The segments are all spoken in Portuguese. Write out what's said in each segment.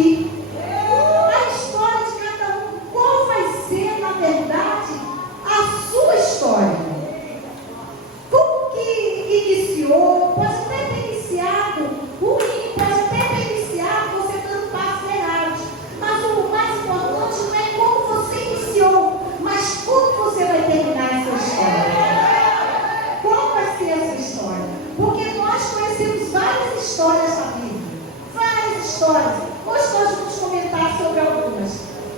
aqui. A história de cada um. Qual vai ser, na verdade, a sua história? Como que iniciou? Pode até ter iniciado ruim, pode até ter iniciado você dando passos errados. Mas o mais importante não é como você iniciou, mas como você vai terminar essa história. Qual vai ser essa história? Porque nós conhecemos várias histórias da Bíblia. Várias histórias. Hoje nós vamos comentar sobre algumas.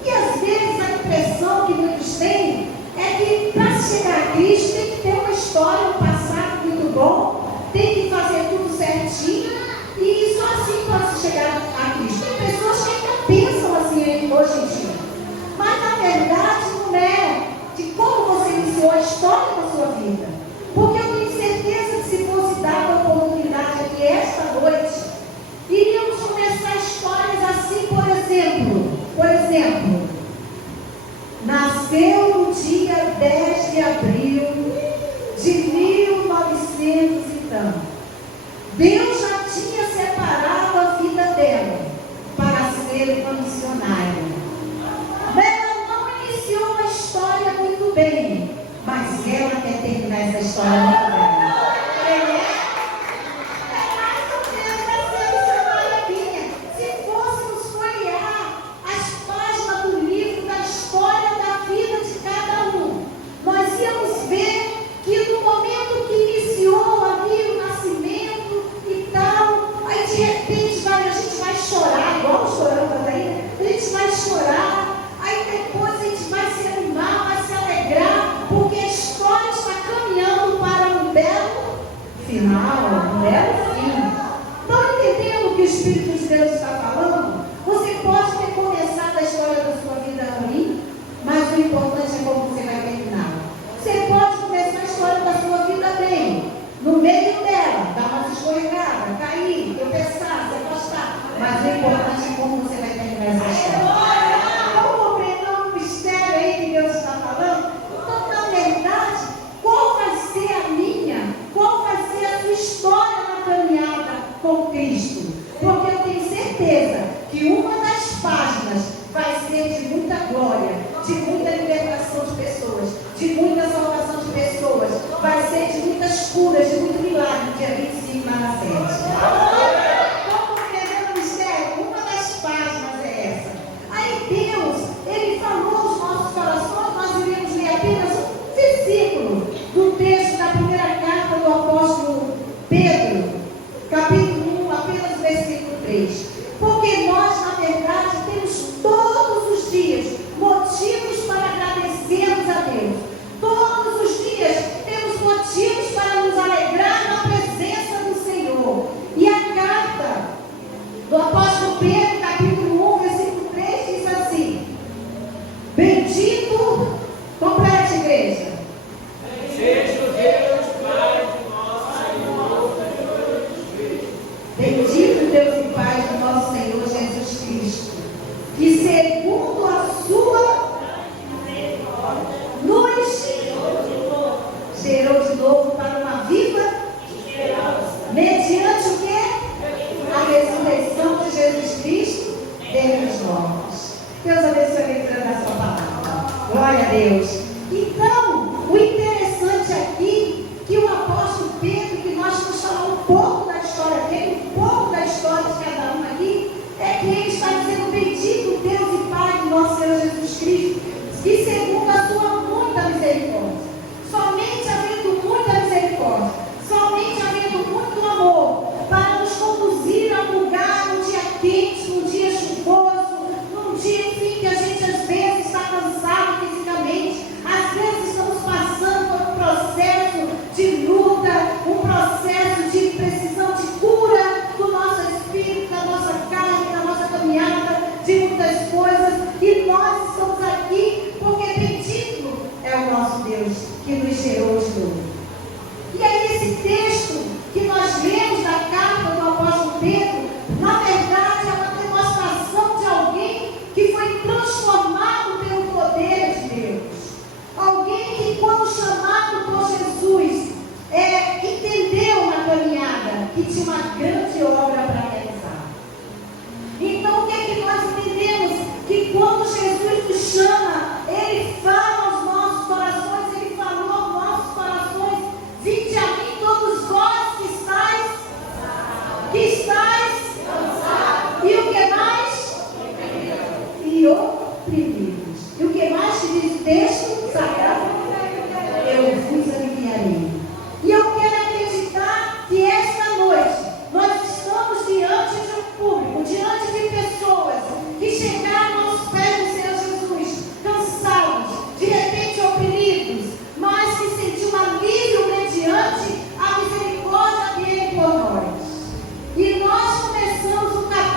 E às vezes a impressão que muitos têm é que para chegar a Cristo tem que ter uma história, um passado muito bom, tem que fazer tudo certinho e só assim pode chegar a Cristo. Tem pessoas que ainda pensam assim hoje em dia. Mas na verdade não é de como você iniciou a história da sua vida. Porque eu tenho certeza que se fosse dada a oportunidade aqui esta noite, iríamos começar histórias assim, por exemplo, nasceu no dia 10 de abril de 1900 e tanto. Deus já tinha separado a vida dela para ser uma missionária. Ela não iniciou a história muito bem, mas ela quer terminar essa história muito bem.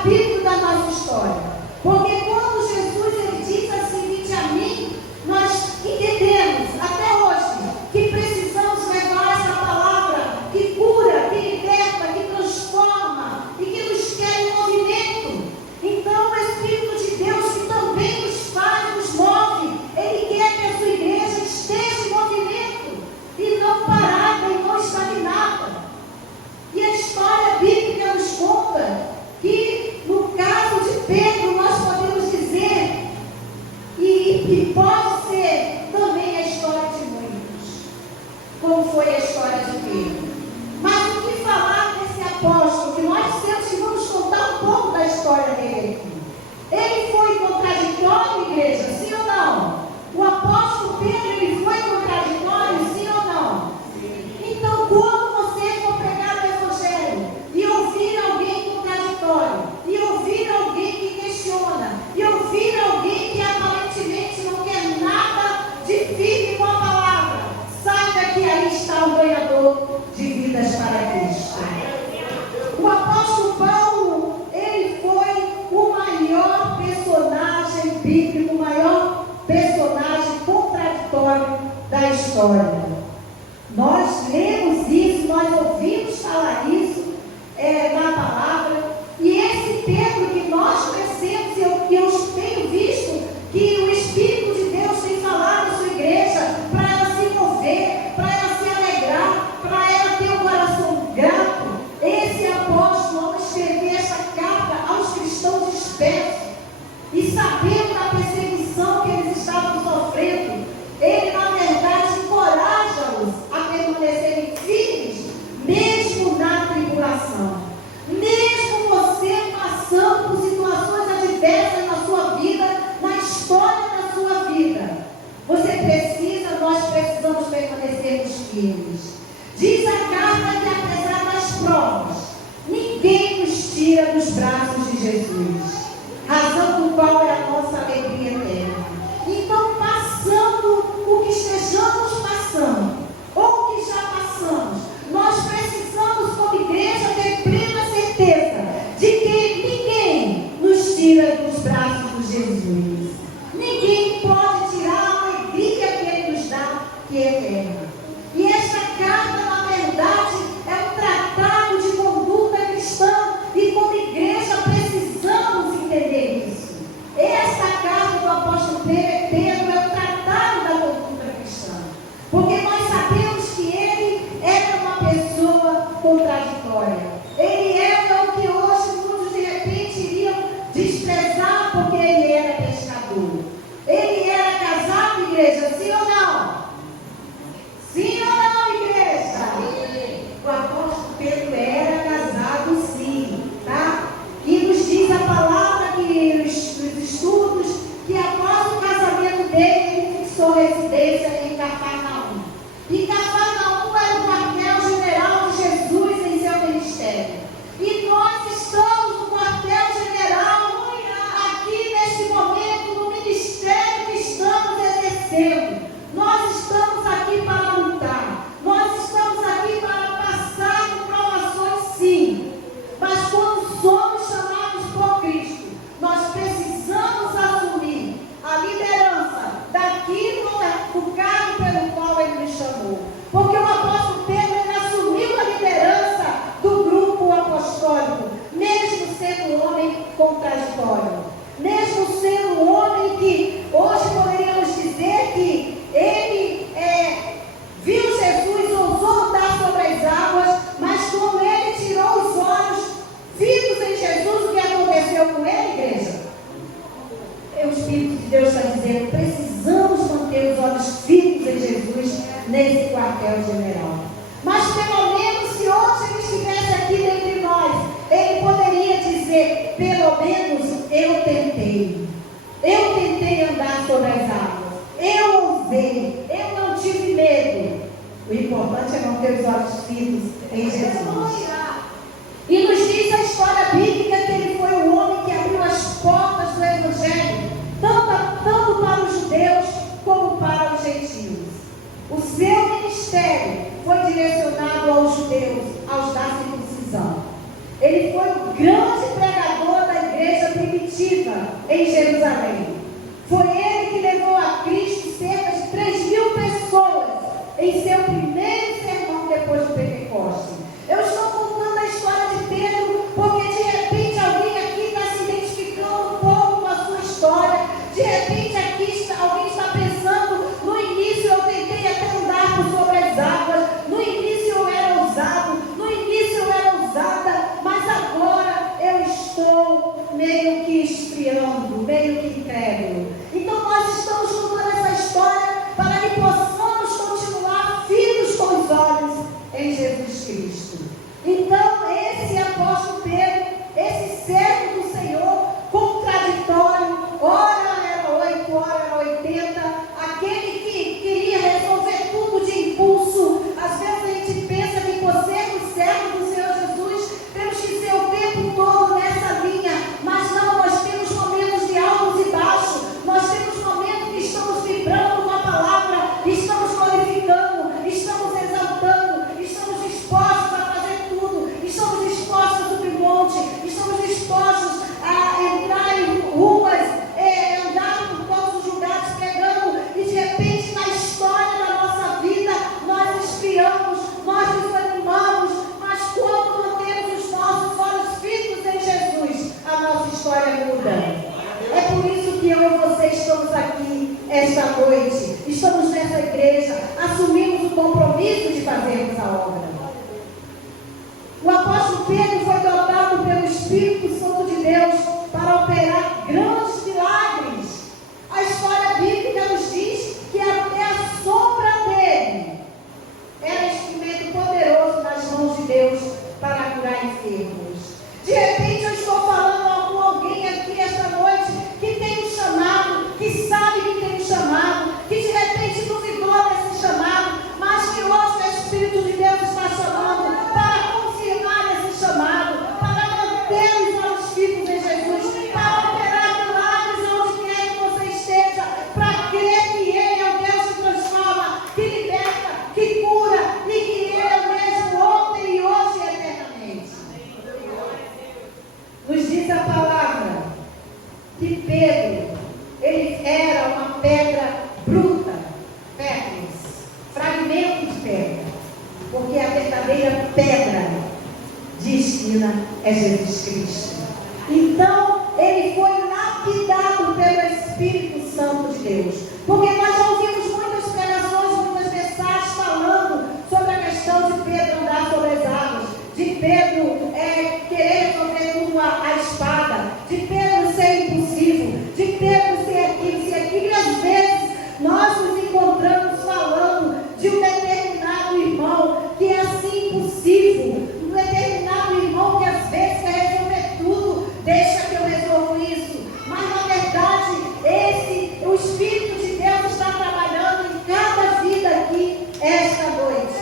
capítulo da nossa história. Porque quando Jesus ele diz assim: vinde a mim, nós entendemos até hoje que precisamos levar essa palavra que cura, que liberta, que transforma e que nos quer em movimento. Então o Espírito de Deus, que também nos faz, nos move, ele quer que a sua igreja esteja em movimento e não parada e não estagnada. E a história bíblica nos conta que no caso de Pedro nós podemos dizer, e pode ser também a história de muitos, como foi a história de Pedro. Mas o que falar desse apóstolo, que nós temos que vamos contar um pouco da história dele aqui. Ele foi contraditório, igreja, sim ou não? O apóstolo Pedro, ele foi contraditório, sim ou não? Então, quando você for pregar o Evangelho e ouvir alguém contraditório, e ouvir alguém que questiona, e ouvir alguém que aparentemente não quer nada de firme com a palavra, saiba que aí está o ganhador de vidas para Cristo. O apóstolo Paulo, ele foi o maior personagem bíblico, o maior personagem contraditório da história. Nós lemos isso, nós ouvimos falar isso na palavra, e esse Pedro que nós conhecemos, eu tenho visto que o Espírito de Deus tem falado à sua igreja para ela se mover, para ela se alegrar, para ela ter um coração grato. Esse apóstolo, ao escrever essa carta aos cristãos dispersos e sabendo da perseguição que eles estavam sofrendo, ele na verdade encoraja-os a permanecerem firmes, mesmo na tribulação. Mesmo você passando por situações adversas na sua vida, na história da sua vida, nós precisamos permanecermos firmes. Diz a carta que apesar das provas, ninguém nos tira dos braços de Jesus, razão do qual é a nossa alegria eterna. Então, passando o que estejamos passando, ou o que já passamos, nós precisamos, como igreja, ter plena certeza de que ninguém nos tira dos braços de Jesus. Ninguém pode tirar a alegria que Ele nos dá, que é eterna. E esta carta, na verdade, é um tratado de conduta cristã, e como igreja precisamos entender isso. Esta carta do apóstolo Pedro é um tratado da conduta cristã, porque nós sabemos que ele era uma pessoa contraditória. Ele era o que hoje muitos de repente iriam desprezar, porque ele era pescador. Ele era casado, igreja, sim ou não? Sim ou não, igreja? O apóstolo Pedro era casado, sim, tá? E nos diz a palavra que nos estudos, que após o casamento dele, ele fixou residência em Cafarnaum. E Cafarnaum era o quartel-general de Jesus em seu ministério. E nós estamos no quartel-general aqui neste momento, no ministério que estamos exercendo. Nós estamos aqui para lutar. Nós estamos aqui para passar por provações, sim. Mas quando somos chamados por Cristo, nós precisamos assumir a liderança daquilo, do cargo pelo qual Ele nos chamou. Porque o apóstolo Pedro, ele assumiu a liderança do grupo apostólico, mesmo sendo um homem contraditório. Mesmo sendo um homem que hoje poderíamos dizer que ele viu Jesus, ousou andar sobre as águas, mas quando ele tirou os olhos fitos em Jesus, o que aconteceu com ele, igreja? O Espírito de Deus está dizendo, precisamos manter os olhos fitos em Jesus nesse quartel-general. Mas pelo menos, se hoje ele estivesse aqui dentre nós, ele poderia dizer, pelo menos eu tentei. Eu tentei andar sobre as águas. Eu ousei. Eu não tive medo. O importante é manter os olhos fitos em Jesus. E nos diz a história bíblica que ele foi o homem que abriu as portas do Evangelho, tanto para os judeus como para os gentios. O seu ministério foi direcionado aos judeus, aos da circuncisão. Ele foi o grande pregador da em Jerusalém. Foi ele que levou a Cristo cerca de 3.000 pessoas em seu primeiro sermão depois do Pentecostes. Eu estou contando a história de Pedro porque de repente alguém aqui está se identificando um pouco com a sua história. De repente aqui alguém está pensando, no início eu tentei até andar por sobre as águas, no início eu era ousado, no início eu era ousada, mas agora eu estou meio que esfriando, meio que incrédulo. Então nós estamos contando essa história para que possamos continuar firmes com os olhos em Jesus Cristo. Então esse apóstolo Pedro, esse servo do Senhor, contraditório, ora era 8, ora era 80, aquele que queria resolver tudo de impulso. Às vezes a gente pensa que por sermos servos do Senhor Jesus, temos que ser o tempo todo nessa linha, mas não, nós temos momentos de altos e baixos, nós temos momentos que estamos vibrando com a palavra, estamos glorificando, estamos exaltando, estamos dispostos a fazer tudo, estamos dispostos a subir monte, estamos dispostos a entrar em ruas, andar por todos os lugares pregando, e de repente na história da nossa vida nós esfriamos, nós desanimamos, mas quando mantemos os nossos olhos fitos em Jesus, a nossa história muda. É por isso que eu e você estamos aqui esta noite, estamos nessa igreja, assumimos o compromisso de fazermos a obra. O apóstolo Pedro foi dotado pelo Espírito Santo de Deus para operar grandes milagres. A história bíblica nos diz que até a sombra dele era instrumento poderoso nas mãos de Deus para curar enfermos. De repente eu estou falando com alguém aqui esta noite que tem um chamado, que sabe que tem um chamado, que de repente duvidou desse chamado, mas que hoje o Espírito de Deus está chamando para confirmar esse chamado, para manter os olhos fitos em Jesus, para operar milagres onde quer que você esteja, para crer que Ele é o Deus que transforma, que liberta, que cura e que Ele é o mesmo ontem e hoje e eternamente. Nos diz a palavra que Pedro, ele era uma pedra bruta, fragmento de pedra, porque a verdadeira pedra de esquina é Jesus Cristo. Então, ele foi lapidado pelo Espírito Santo de Deus, porque nós já ouvimos muitas pregações, muitas mensagens falando sobre a questão de Pedro andar sobre as águas, de Pedro querer resolver tudo a espada, de Pedro ser impulsivo, de Pedro ser aquilo, e às vezes nós nos encontramos falando de um determinado irmão que é assim impulsivo, um determinado irmão que às vezes quer resolver tudo, deixa que eu resolvo isso, mas na verdade o Espírito de Deus está trabalhando em cada vida aqui esta noite,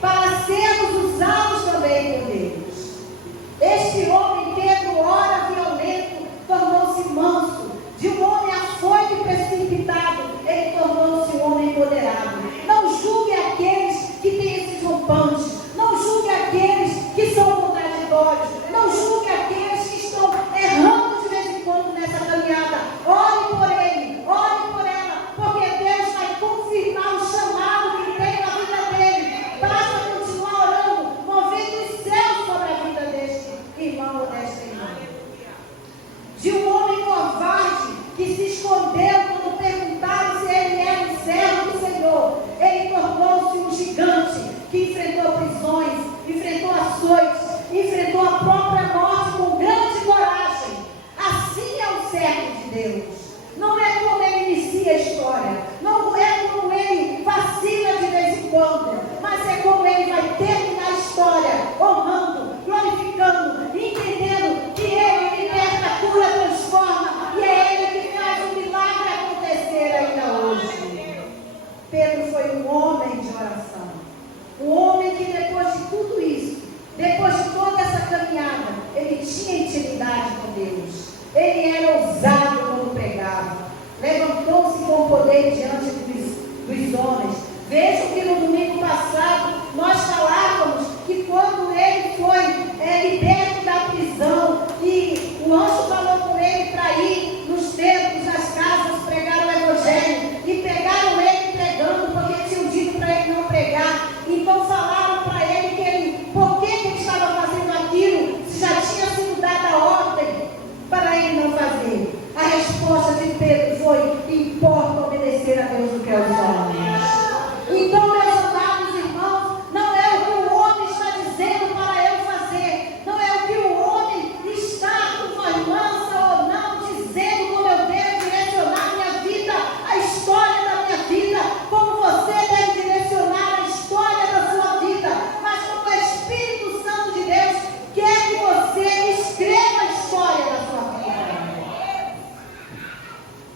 para sermos usados também por Deus. Este homem, Pedro, ora violento, tornou-se manso. De um homem afoito e precipitado, ele tornou-se um homem moderado. Não julgue aqueles que têm esses rompantes. Não julgue aqueles que são contraditórios. Não julgue aqueles que estão errando de vez em quando nessa caminhada. Ore por ele, ore por ela, porque Deus vai confirmar o chamado que tem na vida dele. Basta continuar orando, movendo os céus sobre a vida deste irmão ou desta irmã. De um homem covarde que se escondeu quando perguntaram se ele era um servo do Senhor, ele tornou-se um gigante que enfrentou prisões, enfrentou açoites, enfrentou a própria morte com grande coragem. Assim é o servo de Deus. Não é como ele inicia a história, não é como ele vacila de vez em quando, mas é como ele vai terminar a história, honrando, glorificando, entendendo que ele liberta, cura, transforma, e é ele que faz o milagre acontecer ainda hoje. Pedro foi um homem de oração, um homem que depois de tudo isso, depois de toda essa caminhada, ele tinha intimidade com Deus. Ele era ousado quando pregava, levantou-se com poder diante dos homens. Vejam que no domingo passado nós falávamos que quando ele foi liberto da prisão e o anjo falou com ele para ir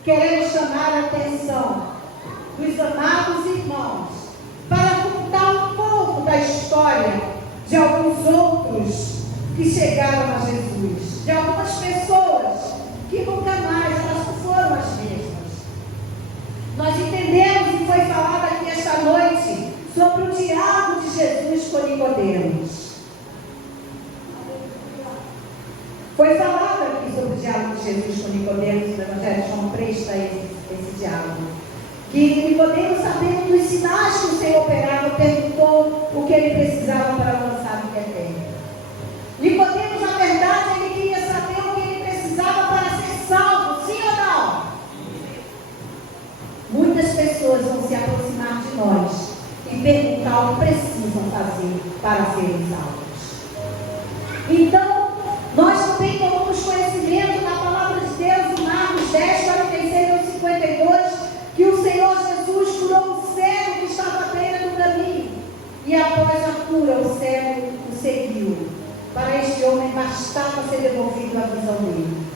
queremos chamar a atenção dos amados irmãos para contar um pouco da história de alguns outros que chegaram a Jesus, de algumas pessoas que nunca mais elas não foram as mesmas. Nós entendemos e foi falado aqui esta noite sobre o diálogo de Jesus com Nicodemos. Foi falado aqui sobre o diálogo de Jesus com Nicodemos, no Evangelho de João 3 está esse diálogo. Que Nicodemos, sabendo dos sinais que o Senhor operava, perguntou o que ele precisava para avançar no eterno. Nicodemos, na verdade, ele queria saber o que ele precisava para ser salvo, sim ou não? Muitas pessoas vão se aproximar de nós e perguntar o que precisam fazer para serem salvos. Então, nós também tomamos conhecimento na palavra de Deus, em Marcos 10, 46 ao 52, que o Senhor Jesus curou o cego que estava à beira do caminho. E após a cura, o cego o seguiu. Para este homem bastava ser devolvido a visão dele.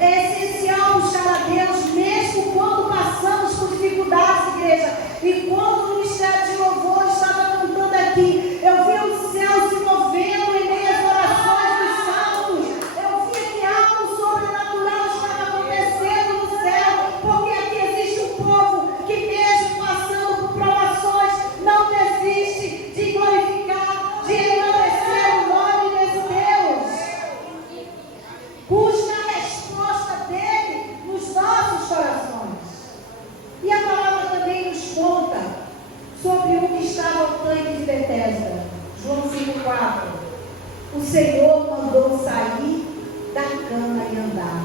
É essencial buscar a Deus mesmo quando passamos por dificuldades, igreja. E quando o ministério de louvor estava cantando aqui, eu vi o céu se movendo em meio às orações dos santos. Eu vi que algo sobrenatural estava acontecendo no céu, porque aqui existe um povo que mesmo passando por provações, não desiste de glorificar, de engrandecer o nome desse Deus. Busca a resposta dele nos nossos corações. E a palavra também nos conta sobre um que estava ao tanque de Betesda. João 5,4. O Senhor mandou sair da cama e andar.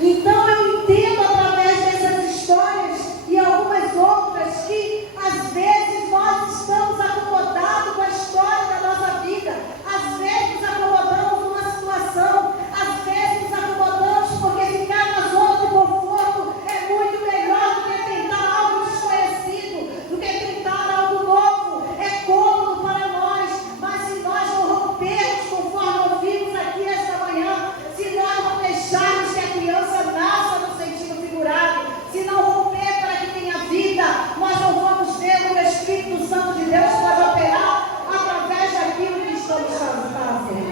Então eu entendo através dessas histórias e algumas outras que às vezes nós estamos acomodados com a história da nossa vida. Às vezes nos acomodamos numa situação, às vezes nos acomodamos porque ficar na zona de conforto é muito melhor do que tentar algo desconhecido, do que tentar algo novo. É cômodo para nós, mas se nós não rompermos, conforme ouvimos aqui esta manhã, se nós não deixarmos que a criança nasça no sentido figurado, se não romper para que tenha vida, nós não vamos ver o Espírito Santo de Deus pode operar através daquilo que estamos fazendo.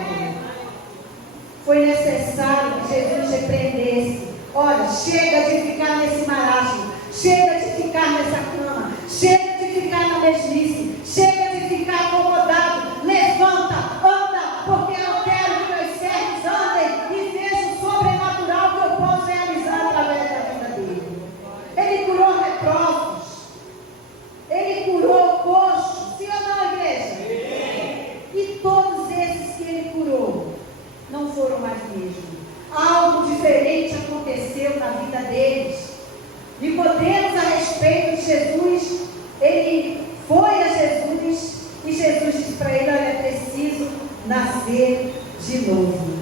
Foi necessário que Jesus repreendesse. Olha, chega de ficar nesse marasmo, chega de ficar nessa cama, chega de ficar na mesmice, chega de ficar acomodado. Levanta, anda, porque eu quero que meus servos andem e vejam o sobrenatural que eu posso realizar através da vida dele. Ele curou leprosos, ele curou coxos, sim ou não, igreja? E todos esses que ele curou não foram mais mesmo. Algo diferente aconteceu na vida deles. Nicodemos, a respeito de Jesus, ele foi a Jesus e Jesus disse para ele: olha, é preciso nascer de novo.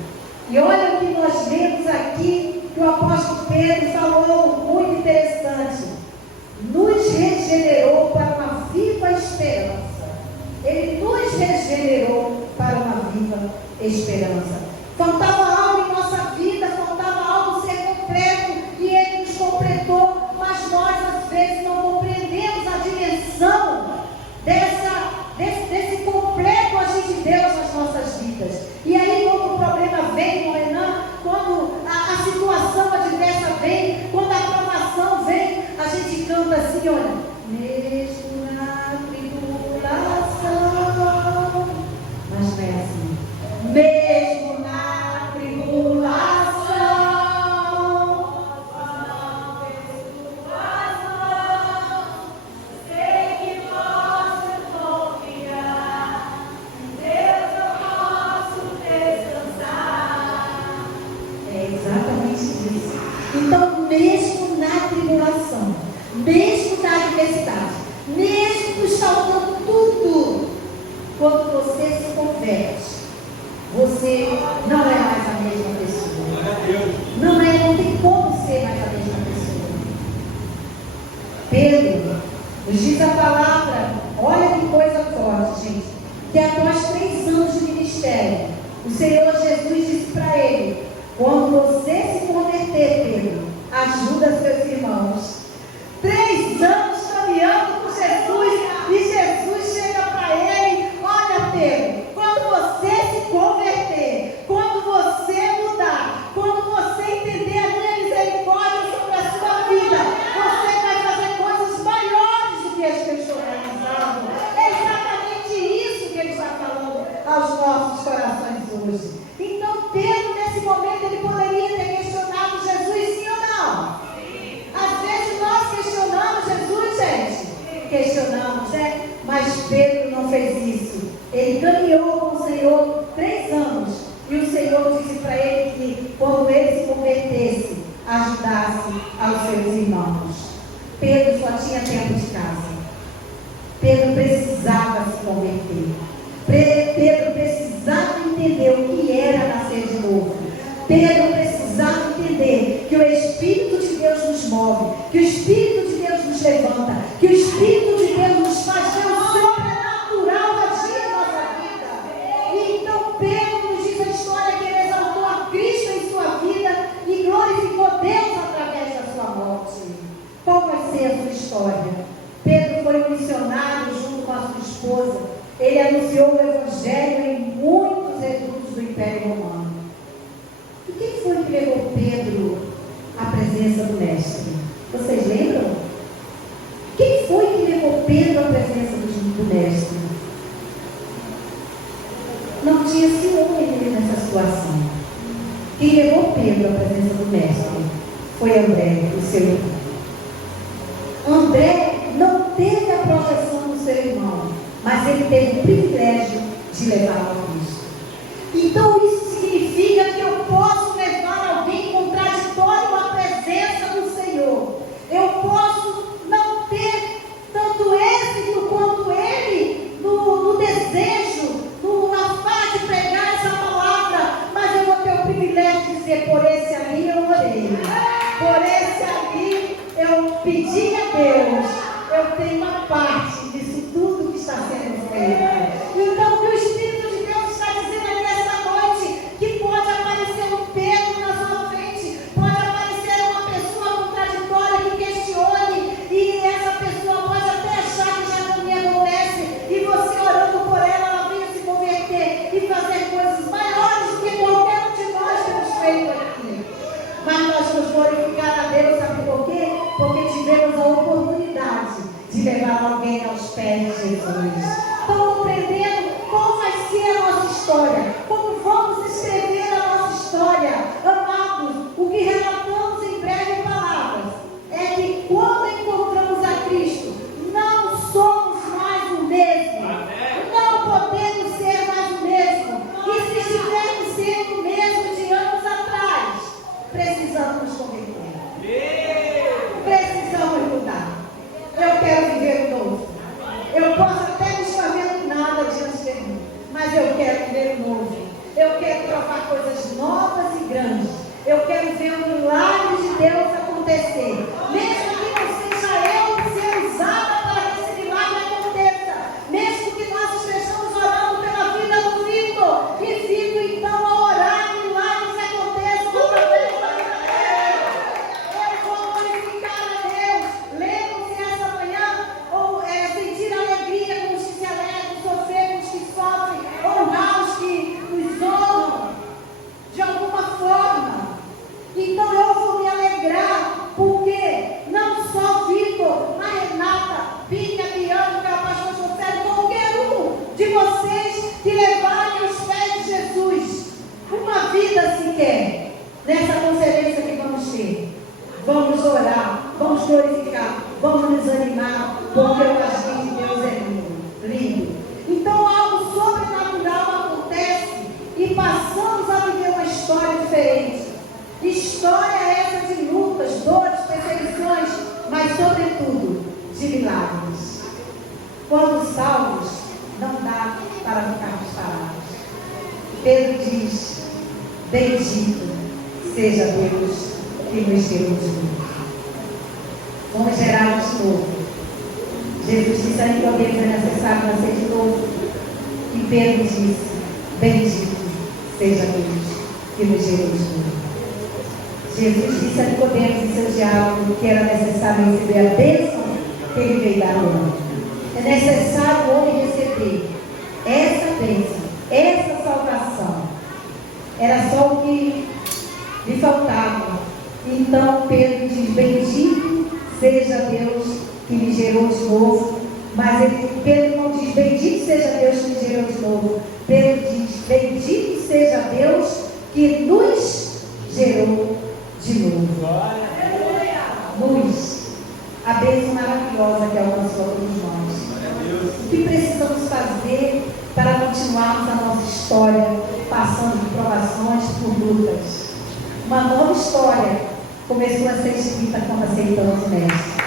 E olha o que nós vemos aqui, que o apóstolo Pedro falou muito interessante. Nos regenerou para uma viva esperança. Ele nos regenerou para uma viva esperança. Faltava algo em nossa vida, faltava algo ser completo, e ele nos completou, mas nós às vezes não compreendemos a dimensão desse completo agir de Deus nas nossas vidas. E aí, quando o problema vem, Renan, quando a situação adversa vem, quando a provação vem, a gente canta assim, olha, mesmo na tribulação, mas não é assim, mesmo na tribulação, sei que posso confiar, em Deus eu posso descansar. É exatamente isso. Então, mesmo na tribulação, mesmo na adversidade, mesmo nos faltando tudo, quando você se converte, você não é mais a mesma pessoa. Não tem como ser mais a mesma pessoa. Pedro nos diz a palavra, olha que coisa forte, gente, que após 3 anos de ministério, o Senhor Jesus disse para ele: quando você se converter, Pedro, ajuda seus irmãos. irmãos. 3 anos caminhando com Jesus, e Jesus chega para ele: olha, Pedro, quando você se converter, quando você mudar, quando você entender a minha misericórdia sobre a sua vida, você vai fazer coisas maiores do que as que eu estou realizando. É exatamente isso que ele está falando aos nossos corações hoje. Então Pedro, nesse momento, ele poderia ter questionado Jesus, sim ou não? Às vezes nós questionamos Jesus, gente. Questionamos, né? Mas Pedro não fez isso. Ele caminhou com o Senhor 3 anos. E o Senhor disse para ele que, quando ele se convertesse, ajudasse aos seus irmãos. Pedro só tinha tempo de casa. Pedro precisava se converter. Pedro precisava entender o que era nascer de novo. Pedro precisava entender que o Espírito de Deus nos move, que o Espírito de Deus nos levanta, que o Espírito de Deus nos faz ver o sobrenatural agir em nossa vida. E então Pedro nos diz a história que ele exaltou a Cristo em sua vida e glorificou Deus através da sua morte. Qual vai ser a sua história? Pedro foi um missionário junto com a sua esposa. Ele anunciou o Evangelho em muitos redutos do Império Romano. E quem foi que levou Pedro à presença do Mestre? Vocês lembram? Quem foi que levou Pedro à presença do Mestre? Não tinha ciúme nessa situação. Quem levou Pedro à presença do Mestre foi André, o seu irmão. André não teve a proteção do seu irmão, mas ele teve o privilégio de levá-lo a Cristo. Então isso significa que eu posso levar alguém contraditório à presença do Senhor. Eu posso não ter tanto êxito quanto ele no desejo, no afã de pregar essa palavra, mas eu vou ter o privilégio de dizer: por esse ali eu orei, por esse ali eu pedi a Deus, eu tenho uma parte disso tudo que está sendo feito. Então o que o Espírito de Deus está dizendo aqui esta noite, que pode aparecer um Pedro na sua frente, pode aparecer uma pessoa contraditória que questione, e essa pessoa pode até achar que já não me acontece, e você orando por ela, ela venha se converter e fazer coisas maiores do que qualquer um de nós temos feito aqui. Mas nós vamos glorificar a Deus, sabe por quê? Porque tivemos a oportunidade de levar alguém aos pés de Jesus. Estão compreendendo qual vai ser a nossa história? Como vamos escrever a nossa história? Amados, o que relatamos em breve palavras é que quando encontramos a Cristo, não somos mais o mesmo. Não podemos ser mais o mesmo. E se estivermos sendo o mesmo de anos atrás, precisamos nos converter. Precisamos mudar. Eu quero viver o novo. Eu posso até não estar vendo nada diante de mim, mas eu quero viver o novo. Eu quero provar coisas novas e grandes. Eu quero ver o milagre de Deus acontecer. Mesmo que não seja eu ser usada para que esse milagre aconteça. Mesmo que nós estejamos orando pela vida do Vitor e Vitor então a orar, milagres aconteçam através da vida dele. Eu vou glorificar a Deus. Lembre-se essa manhã, ou sentir alegria com os que se alegram, sofrer com os que sofrem, honrar os que nos honram de alguma forma. Então eu vou me alegrar, porque não só Vitor, mas Renata, Bíblia, Bianca, Pastor José, qualquer um de vocês que levarem os pés de Jesus uma vida sequer, nessa conferência que vamos ter. Vamos orar, vamos glorificar, vamos nos animar, porque o agir de Deus é lindo, lindo. Então algo sobrenatural acontece e passamos a viver uma história diferente. História essa de lutas, dores, perseguições, mas sobretudo de milagres. Quando salvos, não dá para ficarmos parados. Pedro diz: bendito seja Deus que nos gerou de novo. Vamos gerar de novo. Jesus disse a Nicodemos: é necessário nascer de novo. E Pedro disse: bendito seja Deus que nos gerou de novo. Jesus disse a Nicodemos em seu diálogo que era necessário receber a bênção que ele veio dar ao mundo. É necessário o homem receber essa bênção, essa salvação. Era só o que lhe faltava. Então Pedro diz: bendito seja Deus que me gerou de novo. Mas Pedro não diz: bendito seja Deus que me gerou de novo. Pedro diz: bendito seja Deus que nos gerou de novo. Luz, a bênção maravilhosa que alcançou a todos nós. O que precisamos fazer para continuarmos a nossa história, passando por provações, por lutas? Uma nova história começou a ser escrita quando aceitamos o Mestre.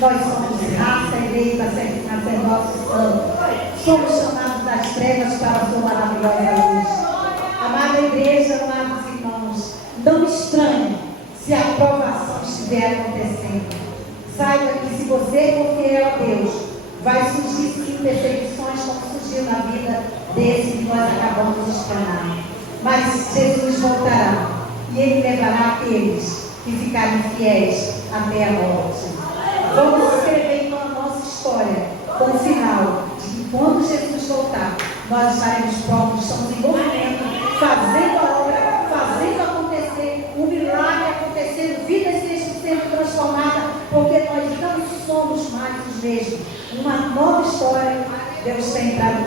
Nós somos raça eleita, sacerdócio santo. Somos chamados das trevas para a sua maravilhosa luz. Amada igreja, amados irmãos, não estranhe se a provação estiver acontecendo. Saiba que se você confiar a Deus, vai surgir sim perseguições como surgiu na vida desse que nós acabamos de explanar. Mas Jesus voltará e Ele levará aqueles que ficarem fiéis até a morte. Vamos escrever então a nossa história com o final de que quando Jesus voltar, nós estaremos prontos, estamos em movimento, fazendo a obra, fazendo acontecer o milagre, acontecendo, vidas sendo transformadas, porque nós não somos mais os mesmos. Uma nova história Deus tem entrado